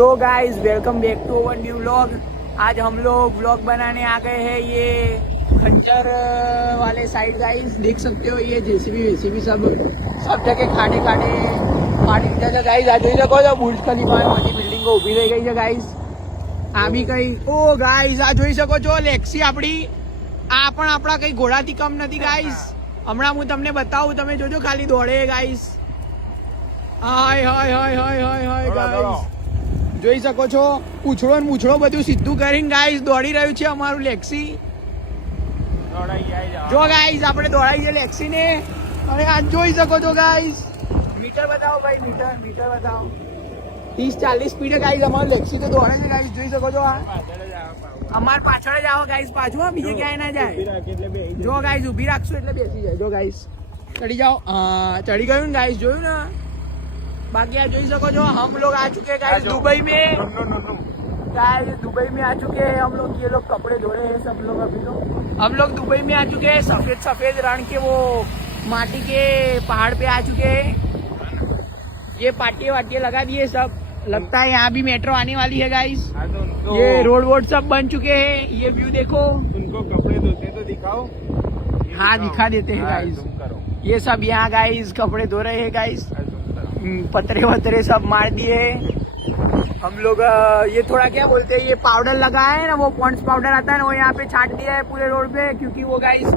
So guys welcome back to our new vlog. आज हम लोग व्लॉग बनाने आ गए हैं ये खंजर वाले साइड। गाइज देख सकते हो ये जेसीबी वेसीबी सब जगह खाड़े પાડી દીધા છે ગાઈઝ। આ જોઈ શકો છો બુર્જ ખલીફા બધી બિલ્ડિંગો ઊભી રહી ગઈ છે ગાઈઝ। આ બી કઈ ઓ ગાઈઝ આ જોઈ શકો છો લેક્સી આપણી, આ પણ આપણા કઈ ઘોડાથી કમ નથી ગાઈઝ। હમણાં હું તમને બતાવું, તમે જોજો ખાલી દોડે ગાઈઝ। હાય હાય હાય હાય હાય હાય ગાઈઝ જોઈ શકો છો પૂછડો ને મૂછડો બધું સીધું કરીને ગાઈઝ દોડી રહ્યું છે અમારું લેક્સી। જો ગાઈઝ આપણે દોડાઈ છે લેક્સી ને, અને આ જોઈ શકો છો ગાઈઝ। મીટર બતાવો ભાઈ, મીટર બતાવો। 30-40 સ્પીડે ગાઈઝ અમારું લેક્સી તો દોડે છે ગાઈઝ, જોઈ શકો છો। આ અમાર પાછળ જ આવો ગાઈઝ, પાછું બીજે ક્યાંય ના જાય। જો ગાઈઝ ઊભી રાખશું એટલે બેસી જાય। જો ગાઈઝ ચડી જાઓ, ચડી ગયું ને ગાઈઝ, જોયું ને। बाकी आप जोई सको जो हम लोग आ चुके हैं गाइस दुबई में। गाइस दुबई में आ चुके हैं हम लोग। ये लोग कपड़े धो रहे हैं सब लोग। अभी तो हम लोग दुबई में आ चुके हैं। सफेद रण के वो माटी के पहाड़ पे आ चुके हैं। ये पाटिया वाटिया लगा दिए सब। लगता है यहाँ भी मेट्रो आने वाली है गाइस। ये रोड वोड सब बन चुके हैं। ये व्यू देखो। उनको कपड़े धोते तो दिखाओ। हाँ दिखा देते हैं गाइस। ये सब यहाँ गाइस कपड़े धो रहे हैं गाइस। पतरे वतरे सब मार दिए हम लोग। ये थोड़ा क्या बोलते हैं, ये पाउडर लगा है ना, वो पॉन्ड्स पाउडर आता है ना, वो यहाँ पे छाट दिया है पूरे रोड पे। क्योंकि वो गाइस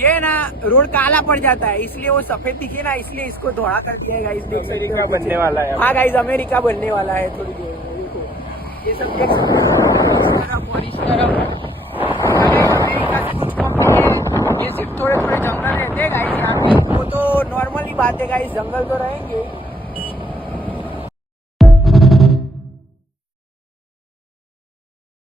ये ना रोड काला पड़ जाता है, इसलिए वो सफेद दिखे ना, इसलिए इसको धोड़ा कर दिया है गाइस। अमेरिका बनने वाला है। हाँ गाइस अमेरिका बनने वाला है थोड़ी देर में। देखो ये सब देख सकते हो इस तरफ अमेरिका से कुछ कम नहीं है। ये सिर्फ थोड़े जंगल रहते हैं गाइस यहाँ पे। वो तो नॉर्मली बात है गाइस, जंगल तो रहेंगे।